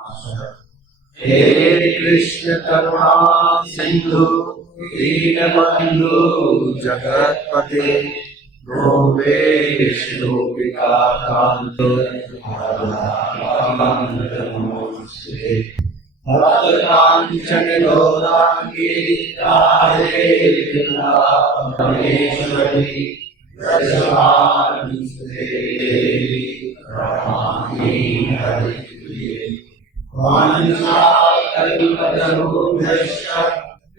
हे कृष्ण करुणा सिंधु दीनबंधु जगत्पते गोपेश गोपिका कांत नमोस्तुते। भक्तकांचन गौरांगी राधे वृंदावनेश्वरी व्रजभानुसुते देवी प्रणमामि हरिप्रिये। वाञ्छाकल्पतरुभ्यश्च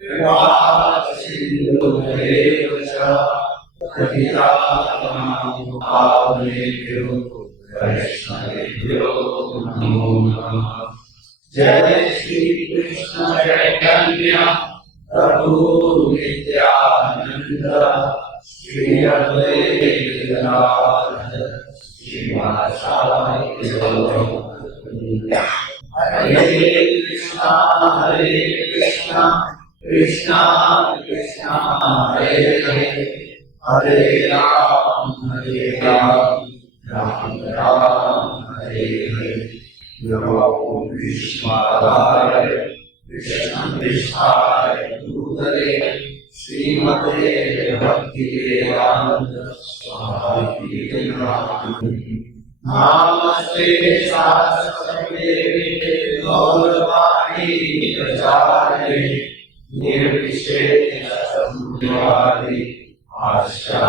कृपासिन्धुभ्येव च पतितानां वैष्णवेभ्यो नमो नमः। जय श्री कृष्ण चैतन्य प्रभु नित्यानंद श्री अद्वैत गदाधर श्रीवासादि गौरभक्तवृंद। हरे कृष्णा कृष्णा कृष्णा हरे हरे हरे राम राम राम हरे हरे। नमो विष्णुपादाय कृष्णपृष्ठाय भूतले श्रीमते भक्तिवेदांत स्वामी नमस्ते शास्त्रदेवे गौरवाणी प्रचारिणे निर्विशेषशून्यवादी आश्चार्येषुताय।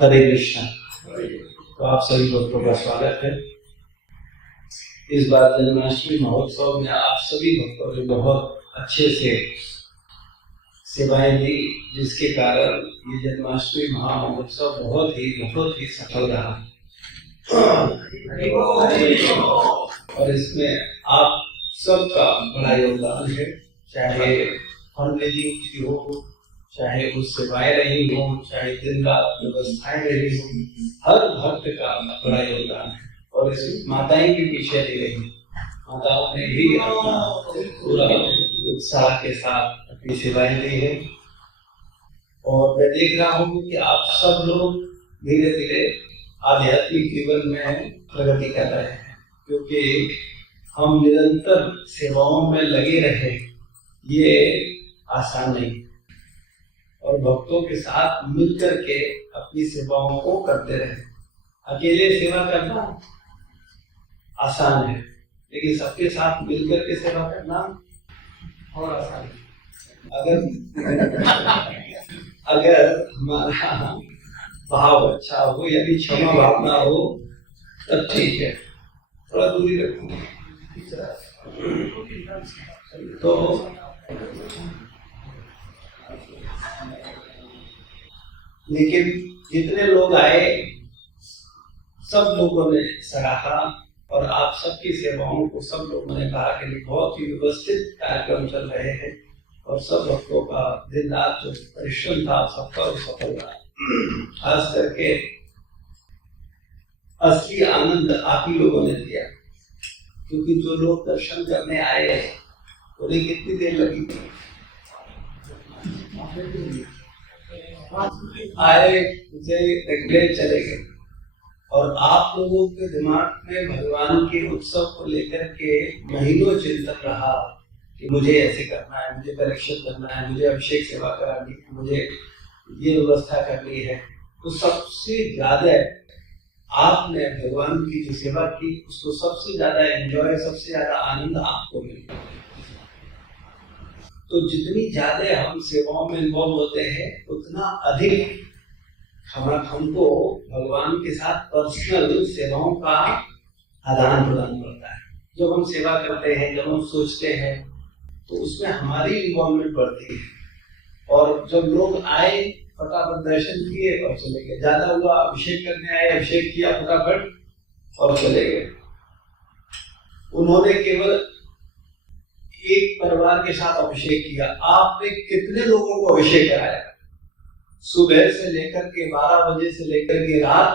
हरे कृष्णा। तो आप सभी भक्तों का स्वागत है। इस बार जन्माष्टमी महोत्सव में आप सभी भक्तों ने बहुत अच्छे से सेवाएं दी, जिसके कारण ये जन्माष्टमी महामहोत्सव बहुत ही सफल रहा। और इसमें आप सबका बड़ा योगदान है, चाहे फंड रेजिंग की हो, चाहे उस सेवाएं रही हो, चाहे दिन रात व्यवस्थाएं रही हो, हर भक्त का बड़ा योगदान है। और इसमें माताएं भी पीछे नहीं रही, माताओं ने भी अपना पूरा उत्साह के साथ अपनी सेवाएं दी है। और मैं देख रहा हूँ कि आप सब लोग धीरे धीरे आध्यात्मिक जीवन में प्रगति कर रहे हैं, क्योंकि हम निरंतर सेवाओं में लगे रहे, ये आसान नहीं। और भक्तों के साथ मिलकर के अपनी सेवाओं को करते रहे। अकेले सेवा करना आसान है, लेकिन सबके साथ मिलकर के सेवा करना और आसान है। अगर हमारा भाव अच्छा हो, यदि क्षमा भावना हो, तब ठीक है, थोड़ा दूरी रखूंगा। तो लेकिन जितने लोग आए, सब लोगों ने सराहा और आप सबकी सेवाओं को सब लोगों ने कहा कि बहुत ही व्यवस्थित कार्यक्रम चल रहे हैं और सब भक्तों का दिन रात जो परिश्रम था सबका सफल रहा। खास करके असली आनंद आप ही लोगों ने दिया, क्योंकि जो लोग दर्शन करने आए उन्हें कितनी देर लगी? आए, मुझे चले गए। और आप लोगों के दिमाग में भगवान के उत्सव को लेकर के महीनों चिंतन रहा कि मुझे ऐसे करना है, मुझे परीक्षित करना है, मुझे अभिषेक सेवा करानी है, मुझे ये व्यवस्था करनी है। तो सबसे ज्यादा आपने भगवान की जो सेवा की उसको सबसे ज्यादा एंजॉय, सबसे ज्यादा आनंद आपको मिला। तो जितनी ज्यादा हम सेवाओं में इन्वॉल्व होते हैं, उतना अधिक हमको भगवान के साथ पर्सनल सेवाओं का आदान प्रदान करता है। जब हम सेवा करते हैं, जब हम सोचते हैं, तो उसमें हमारी इन्वॉल्वमेंट बढ़ती है। और जब लोग आए, फटाफट दर्शन किए और चले गए। ज्यादा हुआ, अभिषेक करने आए, अभिषेक किया फटाफट और चले गए। उन्होंने केवल एक परिवार के साथ अभिषेक किया। आपने कितने लोगों को अभिषेक कराया? सुबह से लेकर के 12 बजे से लेकर के रात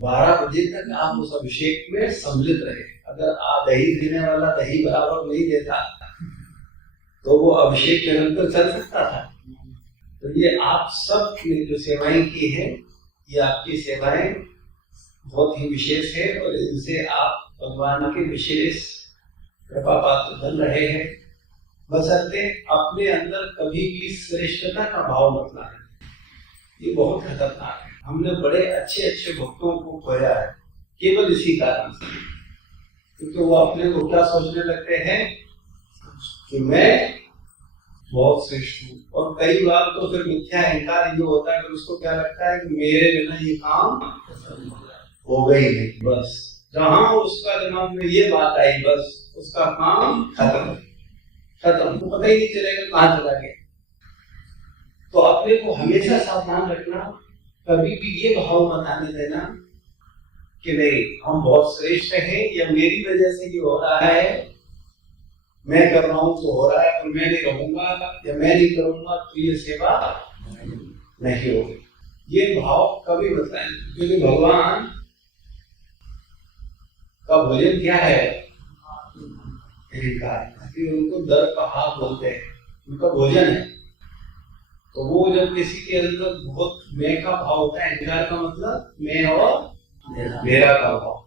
12 बजे तक आप उस अभिषेक में सम्मिलित रहे। अगर आप दही देने वाला दही बराबर नहीं देता तो वो अभिषेक निरंतर चल सकता था। तो ये आप सब ने जो सेवाएं की हैं, ये आपकी सेवाएं बहुत ही विशेष है और इनसे आप भगवान के विशेष कृपा पात्र बन रहे हैं। बशर्ते अपने अंदर कभी भी श्रेष्ठता का भाव मत लाएं, ये बहुत खतरनाक है। हमने बड़े अच्छे अच्छे भक्तों को खोया है केवल इसी कारण से, क्योंकि वो अपने को क्या सोचने लगते हैं कि मैं बहुत श्रेष्ठ हूँ। और कई बार तो फिर मिथ्या अहंकार ये होता है कि उसको क्या लगता है कि मेरे बिना ये काम हो गई नहीं, बस जहां उसका दिमाग में ये बात आई बस उसका काम खत्म, तो पता ही नहीं चलेगा कहां चला गया। तो अपने को हमेशा सावधान रखना, कभी भी ये भाव मत आने देना कि नहीं हम बहुत श्रेष्ठ हैं या मेरी वजह से ये हो रहा है, मैं कर रहा हूं तो हो रहा है और मैं नहीं रहूंगा या मैं नहीं करूंगा तो ये सेवा नहीं होगी। ये भाव कभी मत लाएं, क्योंकि भगवान का भोजन क्या है, उनको दर का हाथ बोलते हैं, उनका भोजन है। तो वो जब किसी के अंदर बहुत मैं का भाव होता है, अहंकार का मतलब मैं और मेरा का भाव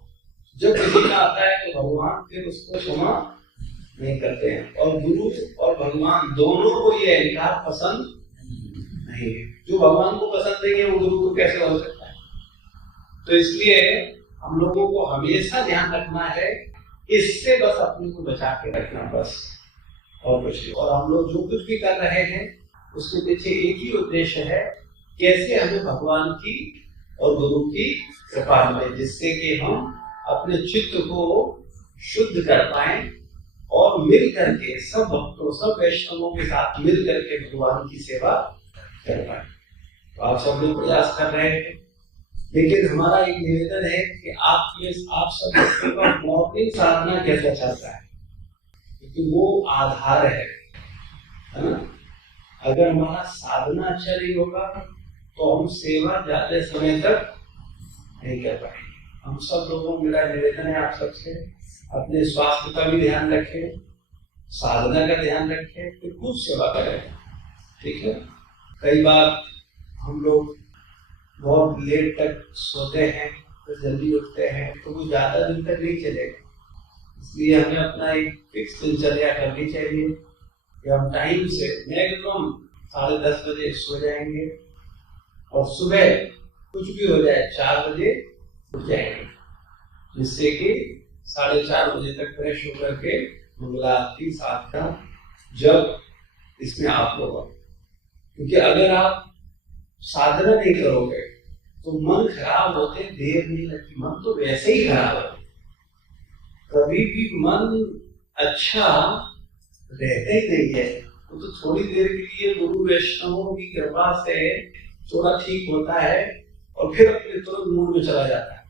जब किसी का आता है तो भगवान फिर उसको क्षमा नहीं करते हैं। और गुरु और भगवान दोनों को ये अहंकार पसंद नहीं है। जो भगवान को पसंद नहीं है वो गुरु को कैसे हो सकता है। तो इसलिए हम लोगों को हमेशा ध्यान रखना है, इससे बस अपने को बचा के रखना, बस और कुछ नहीं। और हम लोग जो कुछ भी कर रहे हैं उसके पीछे एक ही उद्देश्य है, कैसे हमें भगवान की और गुरु की कृपा मिले, जिससे कि हम अपने चित्त को शुद्ध कर पाए और मिल करके सब भक्तों सब वैष्णवों के साथ मिल करके भगवान की सेवा कर पाए। तो आप सब लोग प्रयास कर रहे हैं, लेकिन हमारा एक निवेदन है कि आप सब भक्तों का मौलिक साधना कैसा चलता है, क्योंकि वो आधार है ना। अगर हमारा साधना अच्छा नहीं होगा तो हम सेवा ज्यादा समय तक नहीं कर पाएंगे। हम सब लोगों मेरा निवेदन है आप सबसे, अपने स्वास्थ्य का भी ध्यान रखें, साधना का ध्यान रखें, फिर खुद सेवा करें, ठीक है। कई बार हम लोग बहुत लेट तक सोते हैं तो जल्दी उठते हैं, तो वो ज्यादा दिन तक नहीं चलेगा। इसलिए हमें अपना एक फिक्स दिनचर्या करनी चाहिए कि हम टाइम से मैक्सिमम 10:30 बजे सो जाएंगे और सुबह कुछ भी हो जाए 4 बजे उठ जाएंगे, जिससे कि 4:30 बजे तक फ्रेश होकर के मंगला आरती 7 का जब इसमें आप होगा। क्योंकि अगर आप साधना नहीं करोगे तो मन खराब होते देर नहीं लगती, मन तो वैसे ही खराब है। कभी भी मन अच्छा रहता ही नहीं है, वो तो थोड़ी देर के लिए गुरु वैष्णवों की कृपा से थोड़ा ठीक होता है और फिर अपने तुरंत मूड में चला जाता है।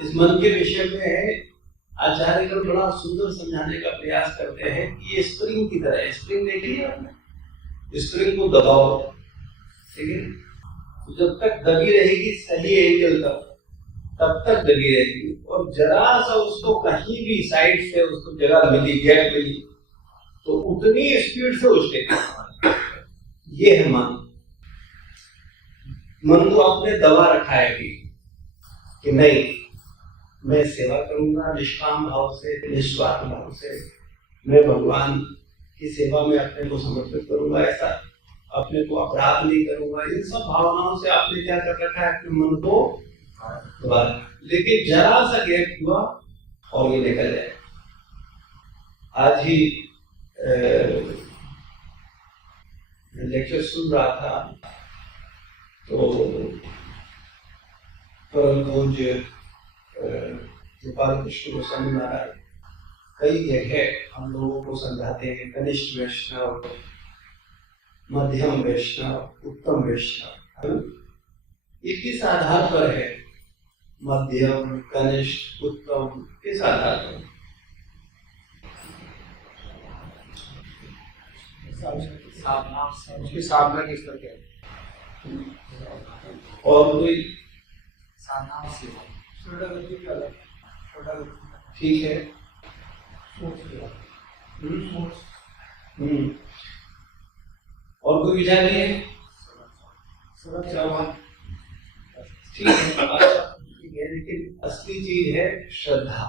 इस मन के विषय में आचार्यगण बड़ा सुंदर समझाने का प्रयास करते हैं कि ये स्प्रिंग की तरह है। स्प्रिंग देखी है आपने, स्प्रिंग को दबाओ, ठीक है, तो जब तक दबी रहेगी सही एंगल तब तक दबी रहेगी, और जरा सा उसको कहीं भी साइड से उसको जगह मिली, गैप मिली, तो उतनी स्पीड से उछलेगी। ये है मन। मन को आपने दबा रखा है कि नहीं, मैं सेवा करूंगा निष्काम भाव से, निस्वार्थ भाव से, मैं भगवान की सेवा में अपने को समर्पित करूंगा, ऐसा अपने को अपराध नहीं करूंगा। इन सब भावनाओं से आपने क्या कर रखा है, अपने मन को दबा। लेकिन जरा सा गैप हुआ और ये निकल जाए। आज ही लेक्चर सुन रहा था तो परम पूज्य गोपाल कृष्ण गोस्वामी महाराज कई जगह हम लोगों को समझाते हैं, कनिष्ठ वैष्णव, मध्यम वैष्णव, उत्तम वैष्णव। ये किस आधार पर है, मध्यम, कनिष्ठ, उत्तम, किस आधार पर? उसकी साधना किस तरह की है? और कोई साधना सेवा ठीक है, और कोई विचार नहीं है? ठीक है, ठीक है, लेकिन असली चीज है श्रद्धा।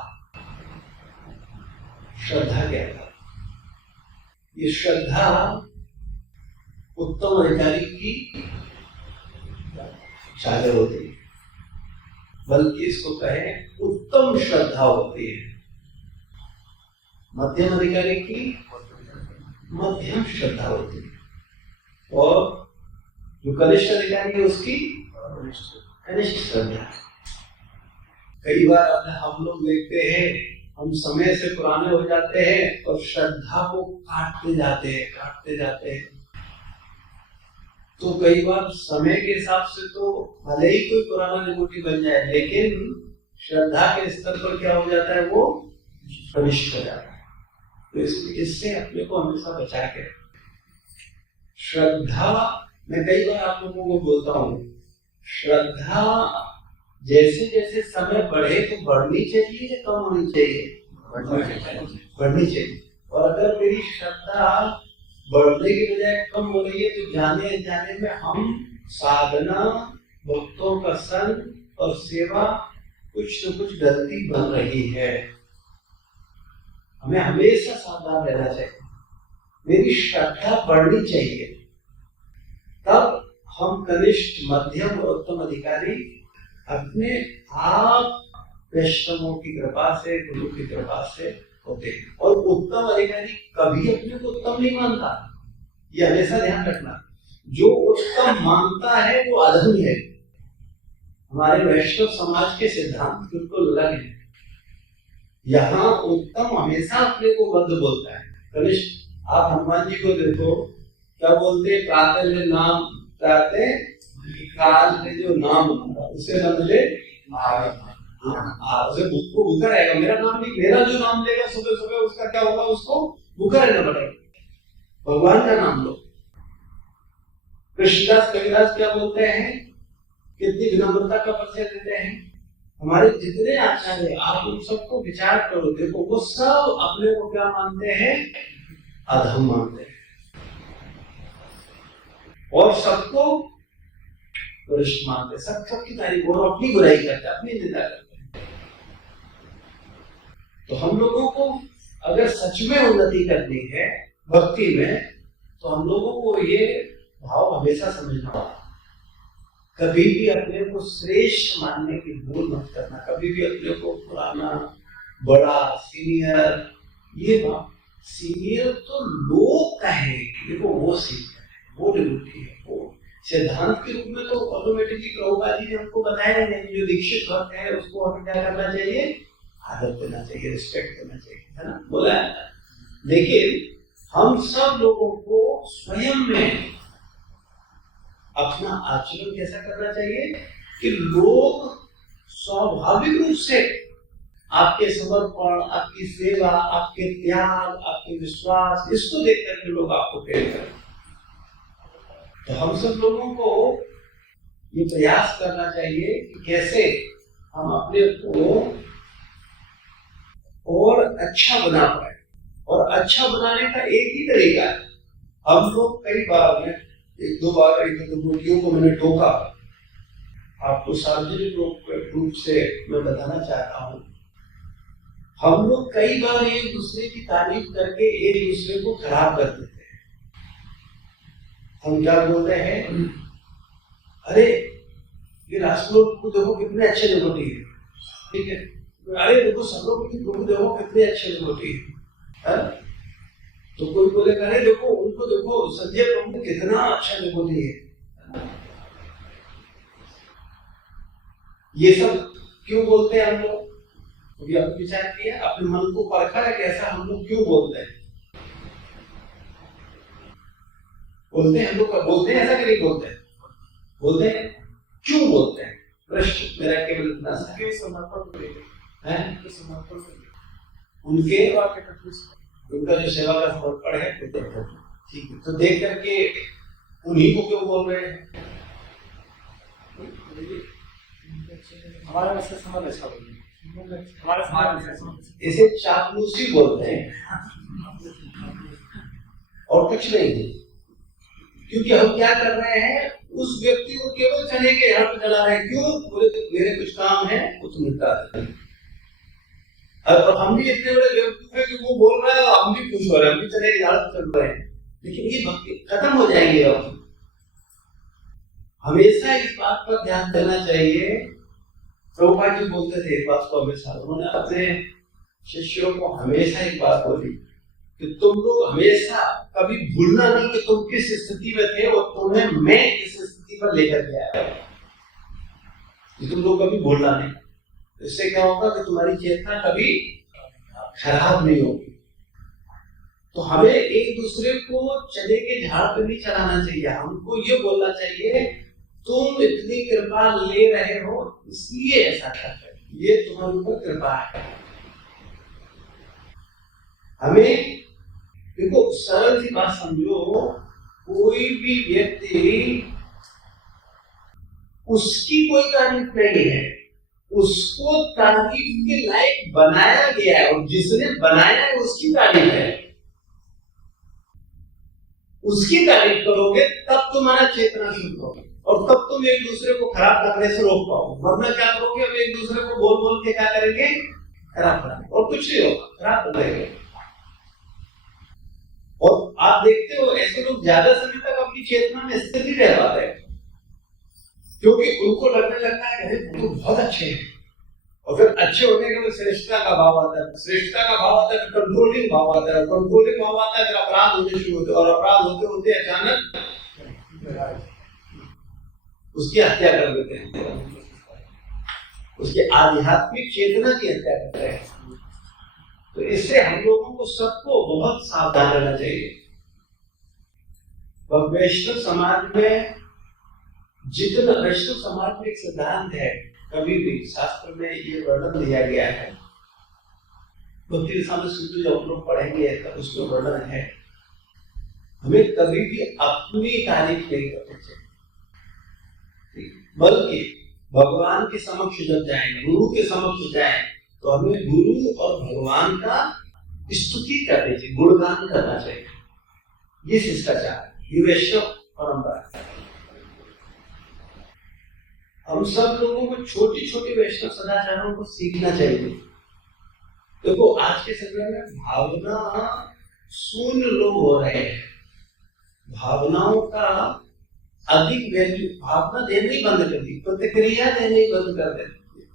श्रद्धा क्या है? ये श्रद्धा उत्तम अधिकारी की चादर होती है, बल्कि इसको कहें उत्तम श्रद्धा होती है। मध्यम अधिकारी की मध्यम श्रद्धा होती है, और जो कनिष्ठ अधिकारी है उसकी कनिष्ठ श्रद्धा। कई बार अपने हम लोग देखते हैं, हम समय से पुराने हो जाते हैं और श्रद्धा को काटते जाते हैं। तो कई बार समय के हिसाब से तो भले ही कोई पुराना डिवोटी बन जाए, लेकिन श्रद्धा के स्तर पर क्या हो जाता है, वो कनिष्ठ हो जाता है। तो इससे अपने को हमेशा बचा के श्रद्धा, मैं कई बार आप लोगों को बोलता हूँ, श्रद्धा जैसे जैसे समय बढ़े तो बढ़नी चाहिए या कम होनी चाहिए? बढ़नी चाहिए। और अगर मेरी श्रद्धा बढ़ने की बजाय कम हो रही है तो जाने अनजाने में हम साधना, भक्तों का संग और सेवा कुछ न कुछ गलती बन रही है। हमें हमेशा सावधान रहना चाहिए। मेरी श्रद्धा बढ़नी चाहिए, तब हम कनिष्ठ, मध्यम और उत्तम अधिकारी अपने आप वैष्णवों की कृपा से, गुरु की कृपा से होते हैं। और उत्तम अधिकारी कभी अपने को उत्तम नहीं मानता, ये हमेशा ध्यान रखना। जो उत्तम मानता है वो अधम है। हमारे वैष्णव समाज के सिद्धांत बिल्कुल अलग है। यहाँ उत्तम हमेशा अपने को बद्ध बोलता है। कनिष्ठ, आप हनुमान जी को देखो, क्या बोलते? प्रातः नाम प्रातः काल में जो नाम उसे न मिले उसे भूखा रहेगा। मेरा जो नाम लेगा सुबह सुबह, उसका क्या होगा? उसको भूखा रहना पड़ेगा। भगवान का नाम लो। कृष्णदास कविराज क्या बोलते हैं? कितनी विनम्रता का परिचय देते हैं। हमारे जितने आचार्य, आप उन सबको विचार करो, देखो वो सब अपने को क्या मानते हैं? अधम मानते हैं, और सबको वरिष्ठ मानते, सबकी तारीफ और अपनी बुराई करते, अपनी निंदा करते हैं। तो हम लोगों को अगर सच में उन्नति करनी है भक्ति में, तो हम लोगों को ये भाव हमेशा समझना होगा। कभी भी अपने को श्रेष्ठ मानने की भूल मत करना। कभी भी अपने को पुराना, बड़ा, सीनियर, ये बात, सीनियर तो लोग कहेंगे, देखो वो सीनियर है, वो डिवोटी है, वो सिद्धांत के रूप में तो ऑटोमेटिकली प्रभुपाद जी ने हमको बताया नहीं। जो दीक्षित भक्त है उसको हमें क्या करना चाहिए? आदर देना चाहिए, रिस्पेक्ट करना चाहिए, है ना, बोला है। लेकिन हम सब लोगों को स्वयं में अपना आचरण कैसा करना चाहिए कि लोग स्वाभाविक रूप से आपके समर्पण, आपकी सेवा, आपके त्याग, आपके विश्वास, इसको देख करके लोग आपको प्रेम करें। तो हम सब लोगों को ये प्रयास करना चाहिए कि कैसे हम अपने को और अच्छा बना पाए। और अच्छा बनाने का एक ही तरीका है। हम लोग कई बार, एक दो डिवोटियों को मैंने टोका, आपको सार्वजनिक रूप से मैं बताना चाहता हूँ। हम लोग कई बार एक दूसरे की तारीफ करके एक दूसरे को खराब कर देते हैं। हम क्या बोलते हैं? अरे ये राष्ट्रलोक को देखो कितने अच्छे डिवोटी है, ठीक है। अरे देखो सब लोग देखो कितने अच्छे डिवोटी है। तो कोई बोलेगा अरे देखो उनको देखो, संजय प्रभु कितना अच्छा डिवोटी है। ये सब क्यों बोलते हैं हम लोग? कभी आपने विचार किया? अपने मन को परखा है कैसा हम लोग क्यों बोलते हैं? बोलते हैं हम लोग, बोलते हैं ऐसा कि नहीं बोलते हैं? बोलते हैं। क्यों बोलते हैं? प्रश्न मेरा केवल इतना सा है। उनका जो सेवा का समर्पण है, ठीक है, तो देख करके उन्हीं को क्यों बोल रहे हैं? हमारा इससे समझ अच्छा इसे चापलूसी बोलते हैं। और कुछ नहीं है। क्योंकि हम क्या कर रहे हैं, उस व्यक्ति को केवल चने के यहाँ पे चला रहे हैं। क्यों? बोले मेरे कुछ काम है, वो तुम निपटा दे। और हम भी इतने बड़े बेवकूफ है कि वो बोल रहा है और हम भी खुश हो रहे हैं, हम भी चने के झाड़ पे चल रहे हैं। लेकिन ये भक्ति खत्म हो जाएंगे। अब हमेशा इस बात पर ध्यान देना चाहिए। प्रभुपाद जी बोलते थे इस बात को हमेशा, उन्होंने अपने शिष्यों को हमेशा एक बात बोली कि तुम लोग हमेशा कभी भूलना नहीं कि तुम किस स्थिति में थे और तुम्हें मैं किस स्थिति पर लेकर के आया। ये तुम लोग कभी भूलना नहीं। इससे क्या होगा कि तुम्हारी चेतना कभी खराब नहीं होगी। तो हमें एक दूसरे को चने के झाड़ पर नहीं चलाना चाहिए। हमको ये बोलना चाहिए तुम इतनी कृपा ले रहे हो इसलिए ऐसा कर रहे हो, ये तुम्हारे ऊपर कृपा है। हमें देखो सरल सी बात समझो, कोई भी व्यक्ति उसकी कोई तारीफ नहीं है, उसको तारीफ के लायक बनाया गया है और जिसने बनाया है उसकी तारीफ है। उसकी तारीफ करोगे तब तुम्हारा चेतना शुद्ध होगा और तब तुम एक दूसरे को खराब करने से रोक पाओगे। वरना क्या करोगे, हम एक दूसरे को बोल बोल के क्या करेंगे, खराब करेंगे और कुछ नहीं होगा, खराब करेंगे। और आप देखते हो ऐसे लोग ज्यादा समय तक अपनी चेतना में स्थिर नहीं रह पाते, क्योंकि उनको लगने लगता है कि वो तो बहुत अच्छे हैं। और फिर अच्छे होने के बाद श्रेष्ठता का भाव आता है, श्रेष्ठता का भाव आता है, कंट्रोलिंग भाव आता है, कंट्रोलिंग भाव आता है, फिर अपराध होने शुरू होते हैं और अपराध होते होते अचानक उसकी हत्या कर देते हैं, उसकी आध्यात्मिक चेतना की हत्या करते हैं। तो इससे हम लोगों को सबको बहुत सावधान रहना चाहिए। वैष्णव समाज में जितना वैष्णव समाज में एक सिद्धांत है, कभी भी शास्त्र में ये वर्णन दिया गया है, भक्ति रसामृत सूत्र जो हम लोग पढ़ेंगे तब उसमें वर्णन है, हमें कभी भी अपनी तारीफ नहीं करनी चाहिए, बल्कि भगवान के समक्ष जब जाएं, गुरु के समक्ष जाएं, तो हमें गुरु और भगवान का स्तुति करनी चाहिए, गुणगान करना चाहिए। ये शिष्टाचार, ये वैष्णव परंपरा। हम सब लोगों को छोटी छोटी वैष्णव सदाचारों को सीखना चाहिए। देखो आज के समय में भावना शून्य लोग हो रहे हैं, भावनाओं का अधिक वैल्यू, भावना देने ही बंद कर दी, प्रतिक्रिया देने ही बंद कर देती,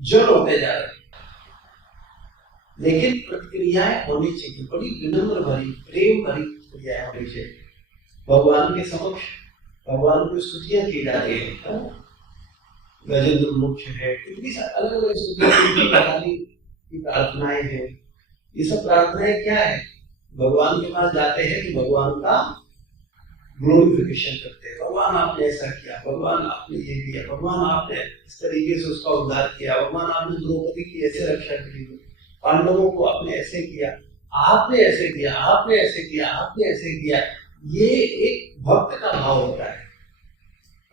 जड़ होते जा रहे। लेकिन प्रतिक्रियाएं होनी चाहिए, बड़ी विनम्र भरी, प्रेम भरी प्रतिक्रियाएं होनी चाहिए। भगवान के समक्ष भगवान को स्तुतियां की जाती है, गजेंद्र मुख्य है, कितनी अलग अलग स्तुति की प्रार्थनाएं हैं। ये सब प्रार्थनाएं क्या है, भगवान के पास जाते हैं कि भगवान का ग्लोरिफिकेशन करते हैं। भगवान आपने ऐसा किया, भगवान आपने ये किया, भगवान आपने इस तरीके से उसका उद्धार किया, भगवान आपने द्रौपदी की ऐसे रक्षा की, पांडवों को आपने ऐसे किया, आपने ऐसे किया, आपने ऐसे किया, आपने ऐसे किया। ये एक भक्त का भाव होता है।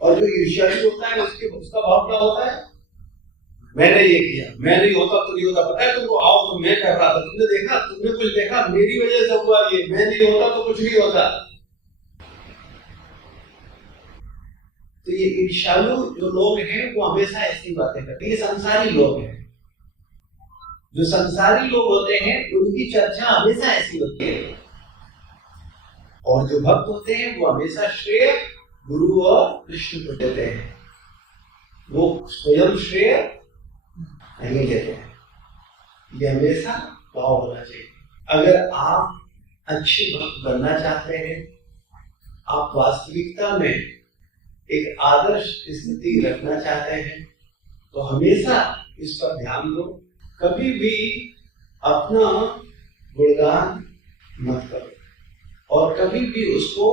और जो ईर्ष्यालु होता है उसका भाव क्या होता है, मैंने ये किया, मैं नहीं होता तो नहीं होता, पता है तुमको, आओ तो मैं कर रहा था, तुमने देखा, तुमने कुछ देखा, मेरी वजह से हुआ ये, मैं नहीं होता तो कुछ नहीं होता। तो ये ईर्ष्यालु जो लोग हैं वो हमेशा ऐसी बातें करते हैं। ये संसारी लोग हैं, जो संसारी लोग होते हैं उनकी चर्चा हमेशा ऐसी होती है। और जो भक्त होते हैं वो हमेशा श्रेय गुरु और कृष्ण को देते हैं, वो स्वयं श्रेय नहीं देते हैं। ये हमेशा भाव होना चाहिए। अगर आप अच्छे भक्त बनना चाहते हैं, आप वास्तविकता में एक आदर्श स्थिति रखना चाहते हैं, तो हमेशा इस पर ध्यान दो। कभी भी अपना गुणगान मत करो और कभी भी उसको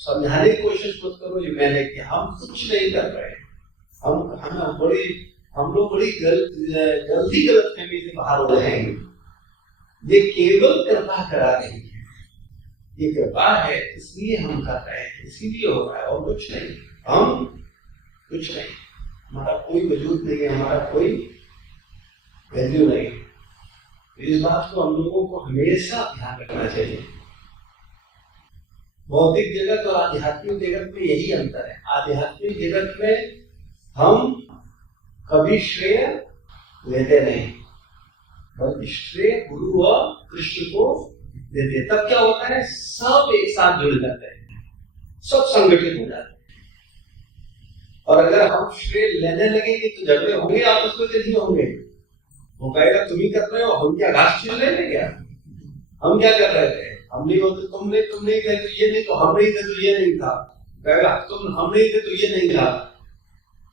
समझाने की कोशिश मत करो ये मैंने किया, हम कुछ नहीं कर रहे हैं। हम लोग बड़ी जल्दी गलतफहमी से बाहर हो जाएंगे। ये केवल कृपा करा रही है, ये कृपा है इसलिए हम कर रहे हैं, इसीलिए हो रहा है और कुछ नहीं। हम कुछ नहीं, हमारा कोई वजूद नहीं है, हमारा कोई वैल्यू नहीं। इस बात को हम लोगों को हमेशा ध्यान रखना चाहिए। भौतिक जगत और आध्यात्मिक जगत में यही अंतर है। आध्यात्मिक जगत में हम कभी श्रेय लेते नहीं, बल्कि श्रेय गुरु और कृष्ण को देते। तब क्या होता है, सब एक साथ जुड़ जाते हैं, सब संगठित हो जाते हैं। और अगर हम श्रेय लेने लगेंगे तो झगड़े होंगे आपस में, नहीं होंगे। वो कहेगा तुम ही कर रहे हो, हम क्या घास छील रहे थे क्या, हम क्या कर रहे थे, हम नहीं होते, तुम नहीं थे तो ये नहीं, तो हम नहीं थे तो ये नहीं था। कहेगा हम नहीं थे तो ये नहीं था।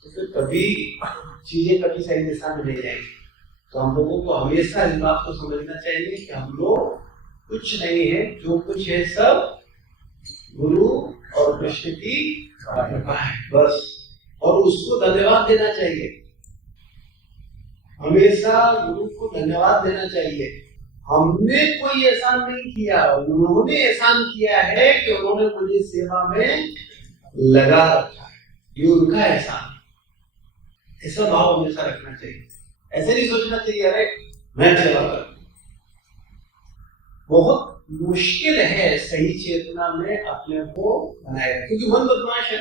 तो फिर कभी चीजें कभी सही दिशा में नहीं जाएंगी। तो हम लोगों को हमेशा इस बात को समझना चाहिए कि हम लोग कुछ नहीं है, जो कुछ है सब गुरु और कृष्ण की कृपा है बस। और उसको धन्यवाद देना चाहिए, हमेशा गुरु को धन्यवाद देना चाहिए। हमने कोई एहसान नहीं किया, उन्होंने एहसान किया है कि उन्होंने मुझे सेवा में लगा रखा है, ये उनका एहसान। ऐसा भाव हमेशा रखना चाहिए। ऐसे नहीं सोचना चाहिए अरे मैं सेवा कर। बहुत मुश्किल है सही चेतना में अपने को बनाए रखें, क्योंकि मन बदमाश है,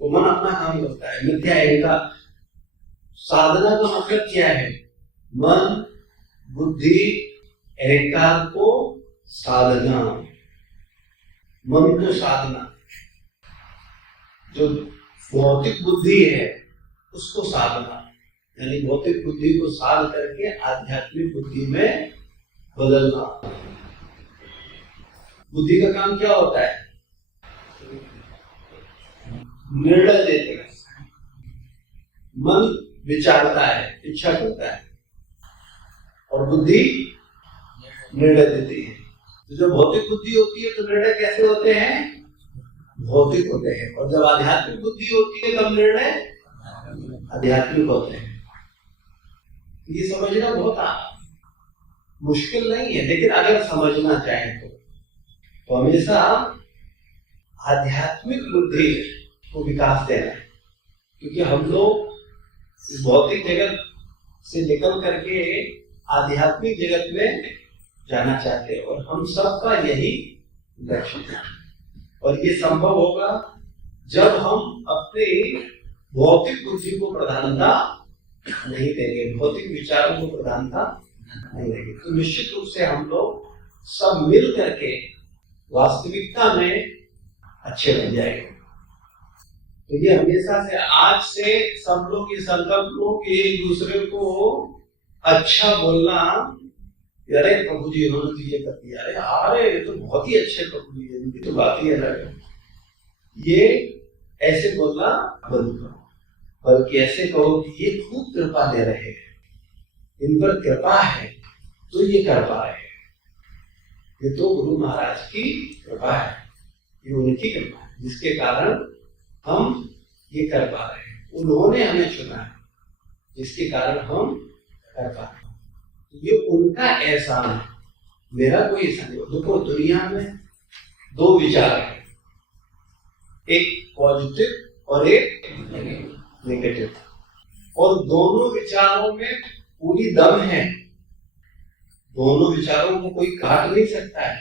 वो मन अपना काम करता है। मिथ्या अहंकार, साधना का मतलब क्या है, मन बुद्धि अहंकार को साधना, मन को साधना। जो भौतिक बुद्धि है उसको साधना, यानी भौतिक बुद्धि को साध करके आध्यात्मिक बुद्धि में बदलना। बुद्धि का काम क्या होता है, निर्णय देते हैं। मन विचारता है, इच्छा करता है, और बुद्धि निर्णय देती है। तो जब भौतिक बुद्धि होती है तो निर्णय कैसे होते हैं, भौतिक होते हैं। और जब आध्यात्मिक बुद्धि होती है तब निर्णय आध्यात्मिक होते हैं। ये समझना बहुत मुश्किल नहीं है, लेकिन अगर समझना चाहें तो हमेशा आध्यात्मिक बुद्धि को विकास देना है। क्योंकि हम लोग इस भौतिक जगत से निकल करके आध्यात्मिक जगत में जाना चाहते हैं, और हम सबका यही लक्ष्य है। और ये संभव होगा जब हम अपने भौतिक बुद्धि को प्रधानता नहीं देंगे, भौतिक विचारों को प्रधानता नहीं देंगे। तो निश्चित रूप से हम लोग सब मिल करके वास्तविकता में अच्छे बन जाएंगे। तो ये हमेशा से, आज से सब लोग ये संकल्प लो कि एक दूसरे को अच्छा बोलना। अरे प्रभु जी इन्होंने तो ये कर दिया, अरे ये तो बहुत ही अच्छे प्रभु जी, इनकी तो बात ही अलग है। ये ऐसे बोलना बंद करो, बल्कि ऐसे कहो कि ये खूब कृपा दे रहे हैं, इन पर कृपा है तो ये कर पा रहे हैं। ये तो गुरु महाराज की कृपा है, ये उनकी कृपा है जिसके कारण हम ये कर पा रहे हैं। उन्होंने हमें चुना है जिसके कारण हम कर पा रहे हैं। ये उनका एहसान है, मेरा कोई एहसान नहीं। देखो दुनिया में दो विचार है, एक पॉजिटिव और एक नेगेटिव, और दोनों विचारों में पूरी दम है। दोनों विचारों को कोई काट नहीं सकता है।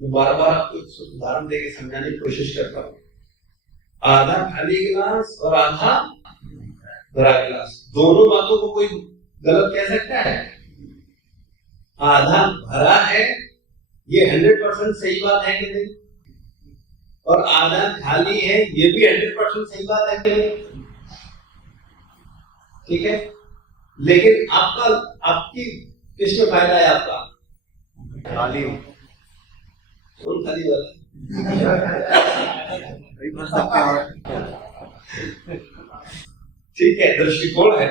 मैं बार बार आपको उदाहरण देके समझाने की कोशिश करता हूँ। आधा खाली गिलास और आधा भरा गिलास, दोनों बातों को कोई गलत कह सकता है? आधा भरा है ये 100% सही बात है कि नहीं, और आधा खाली है ये भी 100% सही बात है कि नहीं? ठीक है, लेकिन आपकी किसमें फायदा है? आपका खाली, कौन खाली वाला? ठीक है, दृष्टिकोण है।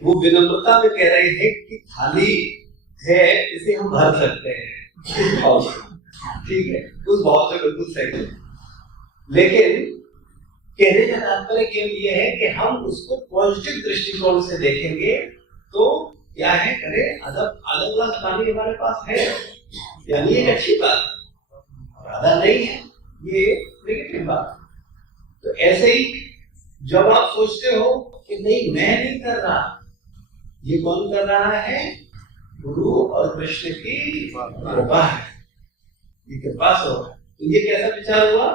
वो विनम्रता में कह रहे हैं कि खाली है इसे हम भर सकते हैं, ठीक है, उस भाव से बिल्कुल सही है। लेकिन कहने का तात्पर्य केवल ये है कि हम उसको पॉजिटिव दृष्टिकोण से देखेंगे तो क्या है, करे अलग अलग पानी हमारे पास है, यानी एक अच्छी बात, आधा नहीं है ये नेगेटिव बात। तो ऐसे ही जब आप सोचते हो कि नहीं मैं नहीं कर रहा, ये कौन कर रहा है? गुरु और कृष्ण की कृपा है। ये कृपा से हो रहा है। तो ये कैसा विचार हुआ?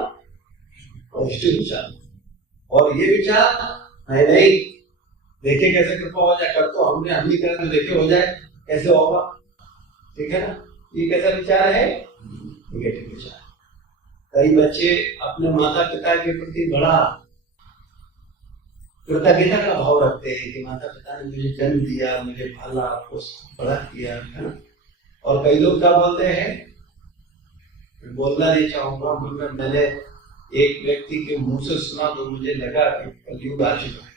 पॉजिटिव विचार। और ये विचार नहीं नहीं देखे कैसे कृपा हो जाए, कर तो हमने हम ही करें तो देखे हो जाए कैसे होगा, ठीक है ना। ये कैसा विचार है? नेगेटिव विचार। कई बच्चे अपने माता पिता के प्रति बड़ा कृतज्ञता का भाव रखते हैं कि माता पिता ने मुझे जन्म दिया, मुझे पाला पोसा बड़ा किया, है ना। और कई लोग क्या बोलते हैं, मैं बोलना नहीं चाहूंगा मगर मैंने एक व्यक्ति के मुंह से सुना तो मुझे लगा कि कलयुग आ चुका है।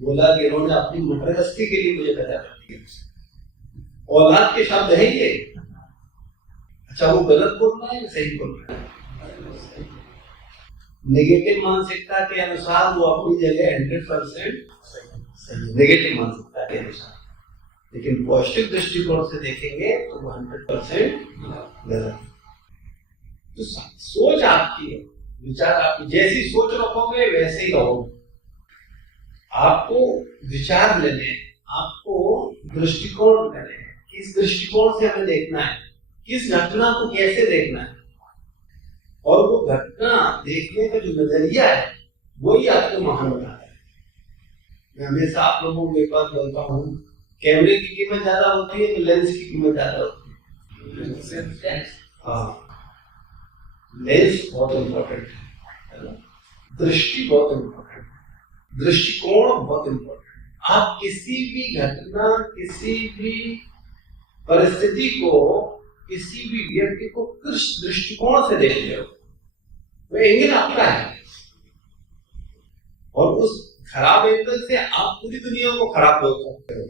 बोला कि इन्होंने अपनी मटरगस्ती के लिए मुझे पैदा कर दिया। औलाद के शब्द है ये। अच्छा वो गलत बोल रहा है सही बोल रहा है? नेगेटिव मानसिकता के अनुसार वो अपनी जगह 100% सही, नेगेटिव मानसिकता के अनुसार। लेकिन पॉजिटिव दृष्टिकोण से देखेंगे तो वो 100% गलत। तो सोच आपकी है, विचार आपकी, जैसी सोच रखोगे वैसे ही रहोगे। आपको विचार लेने, आपको दृष्टिकोण लेने, किस दृष्टिकोण से हमें देखना है, किस घटना को कैसे देखना है, और वो घटना देखने का जो नजरिया है वही आपको महान बनाता है। मैं हमेशा आप लोगों को एक बात बोलता हूँ, कैमरे की कीमत ज्यादा होती है तो लेंस की कीमत ज्यादा होती है। हाँ, लेंस बहुत इम्पोर्टेंट है ना, दृष्टि बहुत इम्पोर्टेंट, दृष्टिकोण बहुत इम्पोर्टेंट। आप किसी भी घटना, किसी भी परिस्थिति को, किसी भी व्यक्ति को किस दृष्टिकोण से देख रहे हो, वो एंगल आपका है। और उस खराब एंगल से आप पूरी दुनिया को खराब बोल सकते हो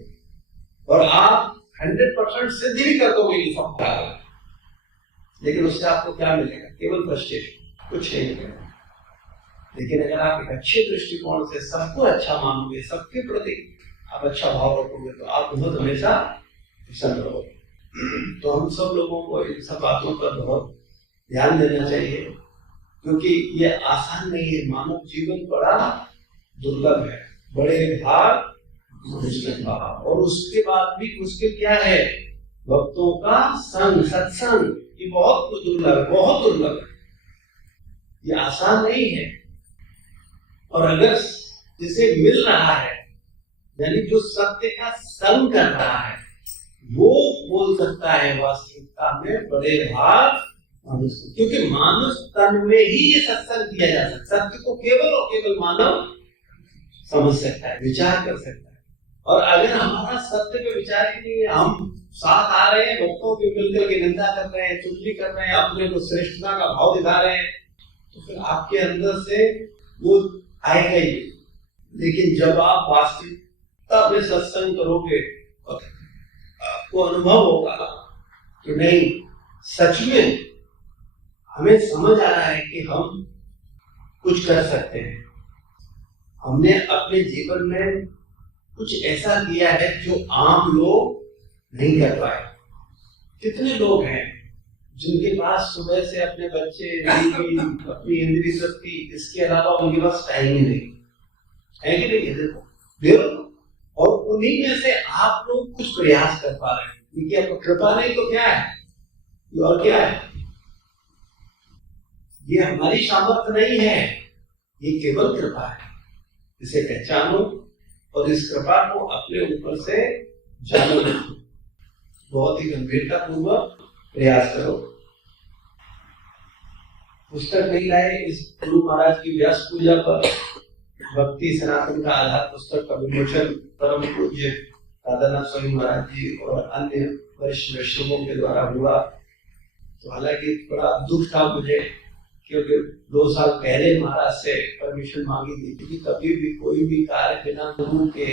और आप 100% सिद्ध भी कर दोगे कि सब खराब है, लेकिन उससे आपको क्या मिलेगा? केवल फ्रस्ट्रेशन, कुछ नहीं मिलेगा। लेकिन अगर आप एक अच्छे दृष्टिकोण से सबको अच्छा मानोगे, सबके प्रति आप अच्छा भाव रखोगे तो आप बहुत हमेशा प्रसन्न रहोगे। तो हम सब लोगों को इन सब बातों पर बहुत ध्यान देना चाहिए, क्योंकि ये आसान नहीं है। मानव जीवन बड़ा दुर्लभ है, बड़े भाग मुश्किल भाग, और उसके बाद भी मुश्किल क्या है? भक्तों का संग, सत्संग, ये बहुत दुर्लभ, बहुत दुर्लभ है, ये आसान नहीं है। और अगर जिसे मिल रहा है, यानी जो सत्य का संग कर रहा है, वो बोल सकता है वास्तविकता में बड़े भाग मनुष्य, क्योंकि मानव तन में ही ये सत्संग किया जा सकता है। सत्य को केवल और केवल मानव समझ सकता है, विचार कर सकता है। और अगर हमारा सत्य पे विचार ही नहीं है, हम साथ आ रहे हैं, भक्तों की मिलकर के निंदा कर रहे हैं, चुगली कर रहे हैं, अपने को श्रेष्ठता का भाव दिखा रहे हैं, तो फिर आपके अंदर से वो आएगा ही। लेकिन जब आप वास्तविकता में सत्संग करोगे, आपको अनुभव होगा कि नहीं, सच में हमें समझ आ रहा है कि हम कुछ कर सकते हैं। हमने अपने जीवन में कुछ ऐसा किया है जो आम लोग नहीं कर पाए। कितने लोग हैं जिनके पास सुबह से अपने बच्चे, बीवी, अपनी इंद्रिय शक्ति, इसके अलावा उनके पास टाइम ही नहीं है कि नहीं? देखो, और उन्हीं में से आप लोग कुछ प्रयास कर पा रहे हैं, क्योंकि आपको कृपा नहीं तो क्या है? ये और क्या है? ये हमारी सामर्थ्य नहीं है, ये केवल कृपा है। इसे पहचानो और इस कृपा को अपने ऊपर से जानो, बहुत ही गंभीरता पूर्वक प्रयास करो। पुस्तक नहीं लाए, इस गुरु महाराज की व्यास पूजा पर भक्ति सनातन का आधार पुस्तक का विमोचन परम पूज्य राधानाथ स्वामी महाराज जी और अन्य वरिष्ठ वैष्णवों के द्वारा हुआ। तो हालांकि बड़ा दुख था मुझे, क्योंकि 2 साल पहले महाराज से परमिशन मांगी थी, क्योंकि कभी भी कोई भी कार्य बिना गुरु के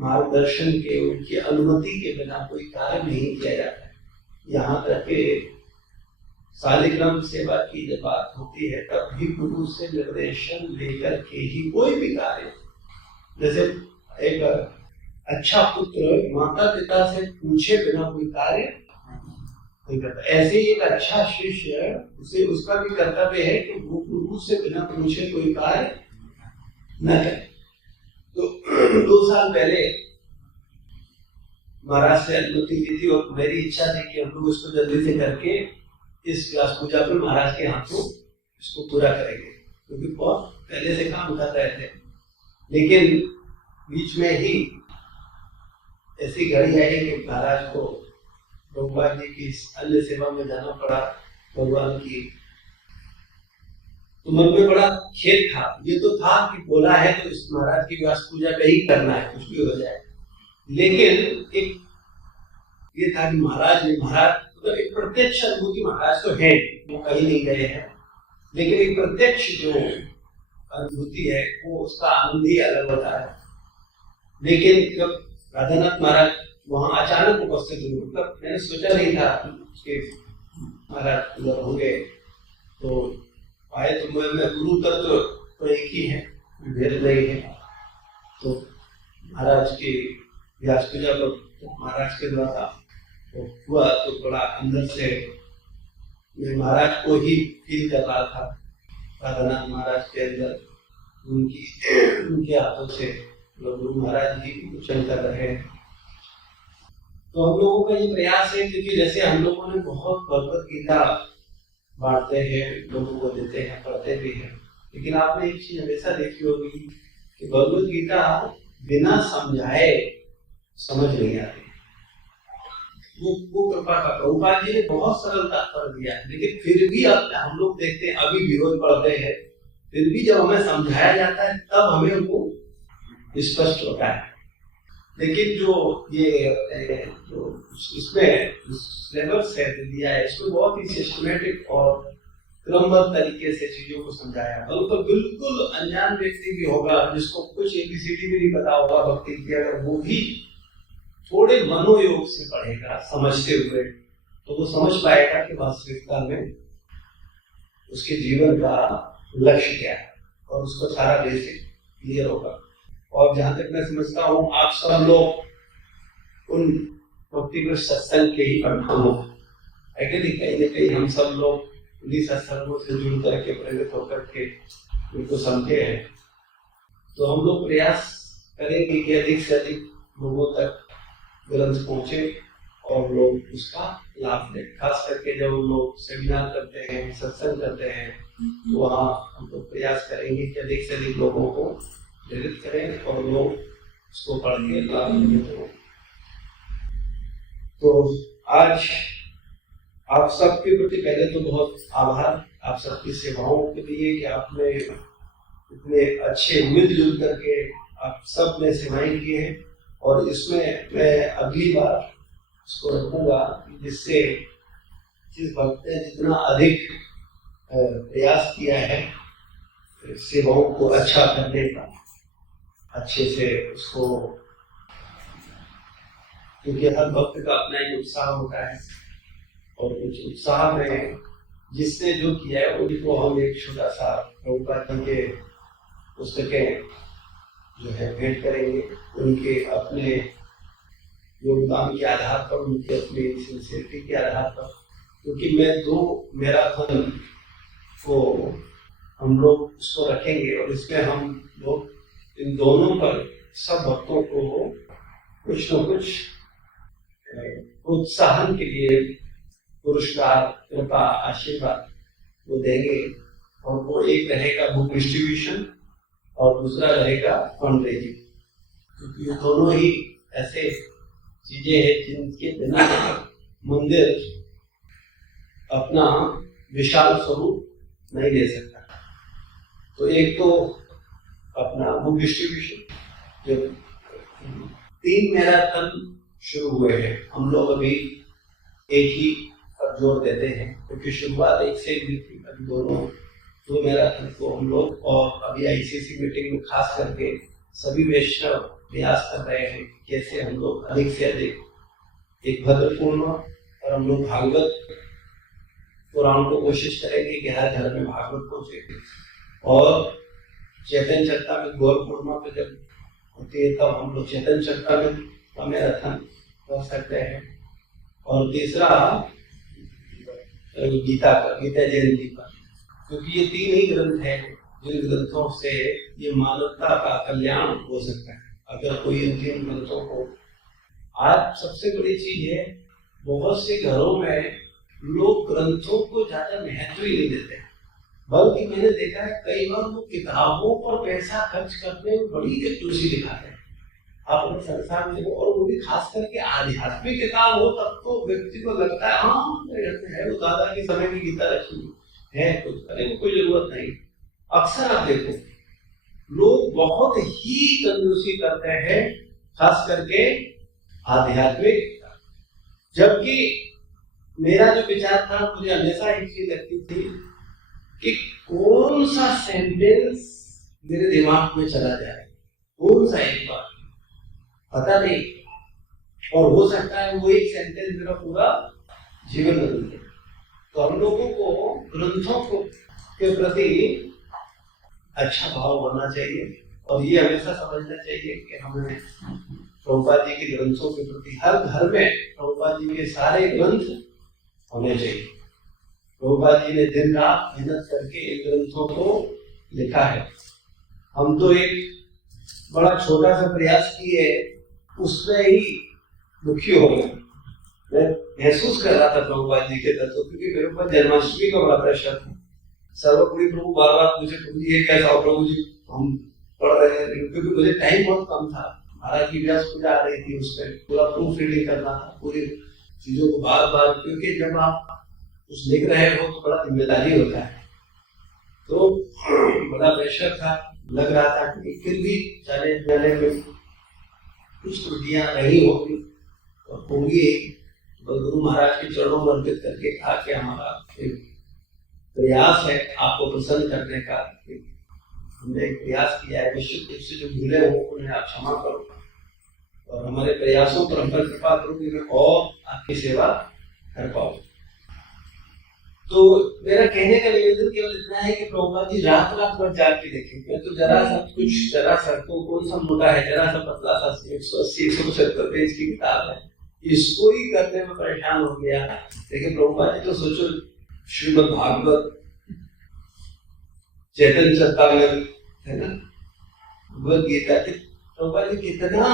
मार्गदर्शन के, उनकी अनुमति के बिना कोई कार्य नहीं किया जाता है। यहाँ तक के शालिग्राम सेवा की जब बात होती है, तब भी गुरु से निर्देशन लेकर के ही कोई भी कार्य, जैसे एक अच्छा पुत्र माता पिता से पूछे बिना कोई कार्य नहीं करता, ऐसे ही एक अच्छा शिष्य, उसे उसका भी कर्तव्य है कि वो गुरु से बिना पूछे कोई कार्य न करे। तो 2 साल पहले महाराज से अनुमति ली थी और मेरी इच्छा थी कि हम लोग इसको जल्दी से करके इस व्यास पूजा पे महाराज के हाथों इसको पूरा करेंगे, क्योंकि बहुत पहले से काम कर रहे थे। लेकिन बीच में ही ऐसी घड़ी आई कि महाराज को भगवान जी की अन्य सेवा में जाना पड़ा भगवान की। तो मन में बड़ा खेद था। ये तो था कि बोला है तो इस महाराज की व्यास पूजा पे ही करना है, कुछ भी हो जाए। लेकिन एक ये था कि महाराज मतलब एक प्रत्यक्ष अनुभूति, महाराज तो है, वो कहीं नहीं गए हैं, लेकिन एक प्रत्यक्ष जो अनुभूति है वो उसका आनंद ही अलग होता है। लेकिन जब राधानाथ महाराज वहां अचानक उपस्थित हुए, मतलब मैंने सोचा नहीं था कि महाराज उधर होंगे, तो आए तो मैं गुरु तत्व तो एक ही है, भेद नहीं है। तो महाराज की व्यास पूजा पर महाराज के द्वारा तो हुआ, तो बड़ा अंदर से मैं महाराज को ही फील कर रहा था, राधानाथ महाराज के अंदर उनके हाथों से गुरु महाराज ही पूजन कर रहे हैं। तो हम लोगों का ये प्रयास है, क्योंकि जैसे हम लोगों ने बहुत भगवत गीता बांटते हैं, लोगों को देते हैं, पढ़ते भी हैं, लेकिन आपने एक चीज हमेशा देखी होगी कि भगवत गीता बिना समझाए समझ नहीं आती। वो कृपा का प्रभुपाद जी ने बहुत सरल तात्पर्य दिया है, लेकिन फिर भी अब हम लोग देखते हैं, अभी विरोध पढ़ते हैं, फिर भी जब हमें समझाया जाता है तब हमें वो स्पष्ट होता है। लेकिन जो ये जो इसमें सिलेबस है दिया है, इसमें बहुत ही सिस्टमेटिक और क्रमबद्ध तरीके से चीजों को समझाया है। तो बिल्कुल अनजान व्यक्ति भी होगा, जिसको कुछ एबीसीडी भी नहीं पता होगा भक्ति की, अगर वो भी थोड़े मनोयोग से पढ़ेगा समझते हुए, तो वो समझ पाएगा कि वास्तविकता में उसके जीवन का लक्ष्य क्या है, और उसको सारा बेसिक क्लियर होगा। और जहां तक मैं समझता हूँ, आप सब लोग उन भक्ति के सत्संग के ही परिणाम हो, कहीं न कहीं हम सब लोग उन्हीं सत्संगों से जुड़ करके, प्रेरित होकर के उनको समझे हैं। तो हम लोग प्रयास करेंगे कि अधिक से अधिक लोगों तक ग्रंथ पहुंचे और लोग उसका लाभ लें। खास करके जब हम लोग सेमिनार करते हैं, सत्संग करते हैं, तो वहाँ हम लोग प्रयास करेंगे कि अधिक से अधिक लोगों को प्रेरित करें और लोग उसको पढ़ के लाभ लें। तो आज आप सबके प्रति पहले तो बहुत आभार, आप सबकी सेवाओं के लिए कि आपने इतने अच्छे मिलजुल करके आप सब ने सेवाएं की हैं। और इसमें मैं अगली बार इसको रखूंगा, जिससे जिस भक्त ने जितना अधिक प्रयास किया है सेवाओं को अच्छा करने का, अच्छे से उसको, क्योंकि हर भक्त का अपना एक उत्साह होता है, और उस उत्साह में जिसने जो किया है उनको हम एक छोटा सा प्रभुपाद जी के पुस्तकें जो है भेंट करेंगे, उनके अपने योगदान के आधार पर, उनके अपने सिंसियरिटी के आधार पर। क्योंकि मैं 2 मैराथन को हम लोग उसको रखेंगे, और इसमें हम लोग इन दोनों पर सब भक्तों को कुछ न कुछ प्रोत्साहन के लिए पुरस्कार, कृपा, आशीर्वाद वो देंगे। और वो एक रहेगा बुक डिस्ट्रीब्यूशन और दूसरा रहेगा फंड रेजिंग, क्योंकि ये दोनों ही ऐसे चीजें हैं जिनके बिना मंदिर अपना विशाल स्वरूप नहीं ले सकता। तो एक तो अपना बुक डिस्ट्रीब्यूशन, जो 3 मैराथन शुरू हुए हैं, हम लोग अभी एक ही पर जोर देते हैं, क्योंकि शुरुआत एक से भी थी। अभी दोनों 2 मैराथन को हम लोग, और अभी आईसीसी मीटिंग में खास करके सभी वैष्णव प्रयास कर रहे हैं कैसे हम लोग अधिक से अधिक एक भद्रपूर्ण, और हम लोग भागवत पुराण को कोशिश करेंगे कि हर घर में भागवत पहुंचे। और चैतन्य चर्चा में गौर पूर्णिमा पे जब होती है तब हम लोग चैतन्य चर्चा में मैराथन कर सकते हैं। और तीसरा गीता जयंती पर, क्योंकि ये 3 ही ग्रंथ हैं जिन ग्रंथों से ये मानवता का कल्याण हो सकता है। अगर कोई इन 3 ग्रंथों को आज सबसे बड़ी चीज है, बहुत से घरों में लोग ग्रंथों को ज्यादा महत्व ही नहीं देते, बल्कि मैंने देखा है कई बार वो किताबों पर पैसा खर्च करने में बड़ी कंजूसी दिखाते हैं। आप अपने संसार में देखो, और वो भी खास करके आध्यात्मिक किताब हो तब तो व्यक्ति को लगता है हाँ मेरे घर में है, वो दादा के समय की गीता रखी है, कुछ करने की कोई जरूरत नहीं। अक्सर आप देखो लोग बहुत ही कंजूसी करते हैं, खास करके आध्यात्मिक। जबकि मेरा जो विचार था, मुझे हमेशा एक चीज लगती थी कि कौन सा सेंटेंस मेरे दिमाग में चला जाए, कौन सा एक बार पता नहीं, और हो सकता है वो एक सेंटेंस मेरा पूरा जीवन बदल दे। तो हम लोगों को ग्रंथों को के प्रति अच्छा भाव होना चाहिए, और ये हमेशा समझना चाहिए कि हमें प्रभुपाद जी के ग्रंथों के प्रति, हर घर में प्रभुपाद जी के सारे ग्रंथ होने चाहिए। प्रभुपाद जी ने दिन रात मेहनत करके इन ग्रंथों को लिखा है। हम तो एक बड़ा छोटा सा प्रयास किए, उसमें ही दुखी हो गए। मैं महसूस कर रहा था प्रभुपाद जी के तत्व, क्योंकि मेरे ऊपर जन्माष्टमी का बड़ा प्रेशर था। सर्वपुरी प्रभु बार बार मुझे प्रभु जी कैसा हो, प्रभु जी हम पढ़ रहे हैं, क्योंकि मुझे टाइम बहुत कम था। महाराज की व्यास पूजा आ रही थी, उसमें पूरा प्रूफ रीडिंग करना था, पूरी चीजों को बार बार, क्योंकि जब आप कुछ लिख रहे हो तो बड़ा जिम्मेदारी होता है। तो बड़ा प्रेशर था, लग रहा था कि फिर भी जाने में कुछ त्रुटियां रही होगी और होंगी। गुरु महाराज के चरणों में अर्पित करके कहा कि हमारा प्रयास है आपको प्रसन्न करने का, हमने एक प्रयास किया है, निश्चित रूप से जो भूले हो उन्हें आप क्षमा करो, और हमारे प्रयासों पर हम पर कृपा करो कि मैं और आपकी सेवा कर पाऊं। तो मेरा कहने का निवेदन केवल इतना है कि प्रभुपाद जी रात रात भर जाग के देखें। मैं तो जरा सा तो कौन सा मोटा है, जरा सा पतला सा 180-175 पेज की किताब है, इसको ही करने में परेशान हो गया। लेकिन प्रभुपाद जी तो सोचो श्रीमद् भागवत, चैतन्य चरितामृत है ना, भगवद गीता के, प्रभुपाद जी कितना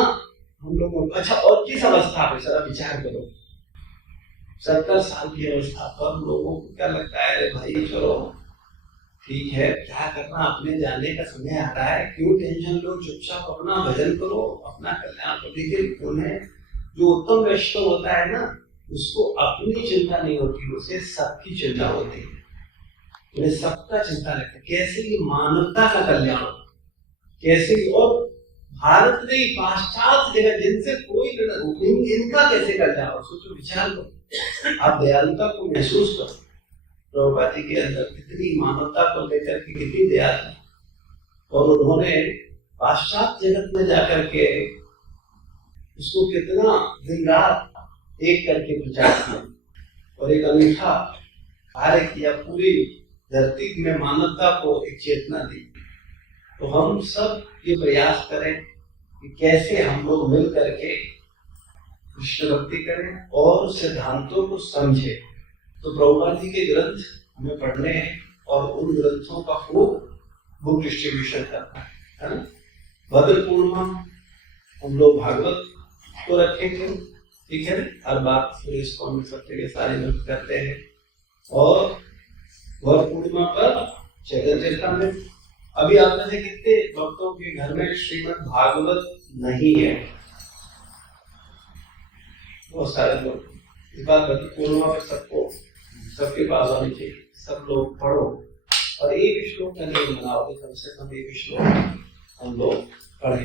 हम लोगों, अच्छा और किस अवस्था में जरा विचार करो, 70 साल की अवस्था पर लोगों को क्या लगता है, अरे भाई चलो ठीक है, क्या करना, अपने जाने का समय आ रहा है, क्यों टेंशन लो, चुपचाप अपना भजन करो, अपना कल्याण करो। लेकिन उन्हें जो उत्तम वैष्णव होता है ना, उसको अपनी चिंता नहीं होती, उसे सबकी चिंता होती है, उन्हें सबका चिंता लगता है, कैसे ये मानवता का कल्याण, कैसे, और भारत में पाश्चात्य जगह जिनसे कोई इनका कैसे कल्याण हो, सोचो विचार करो, आप दयालुता को महसूस करो। प्रभुपाद जी के अंदर कितनी मानवता को लेकर के कितनी दया थी, और उन्होंने पाश्चात्य जगत में जाकर के उसको कितना दिन रात एक करके प्रचार किया, और एक अनूठा कार्य किया, पूरी धरती में मानवता को एक चेतना दी। तो हम सब ये प्रयास करें कि कैसे हम लोग मिल करके कृष्ण भक्ति करें और सिद्धांतों को समझे। तो प्रभुपाद जी के ग्रंथ हमें पढ़ने हैं, और उन ग्रंथों का खूब बुक डिस्ट्रीब्यूशन करना है ना। भद्र पूर्णिमा हम लोग भागवत को रखेंगे, ठीक है, हर बात फिर इसको हम सब जगह सारे लोग करते हैं, और भद्र पूर्णिमा पर चैतन्य चरितामृत। अभी आप में से कितने भक्तों के घर में श्रीमद् भागवत नहीं है? बहुत सारे लोग। इस बार भद्र पूर्णिमा पर सबको, सबके पास आनी चाहिए, सब लोग पढ़ो, और एक श्लोक का नियम बनाओ, कम से कम एक श्लोक हम लोग पढ़े।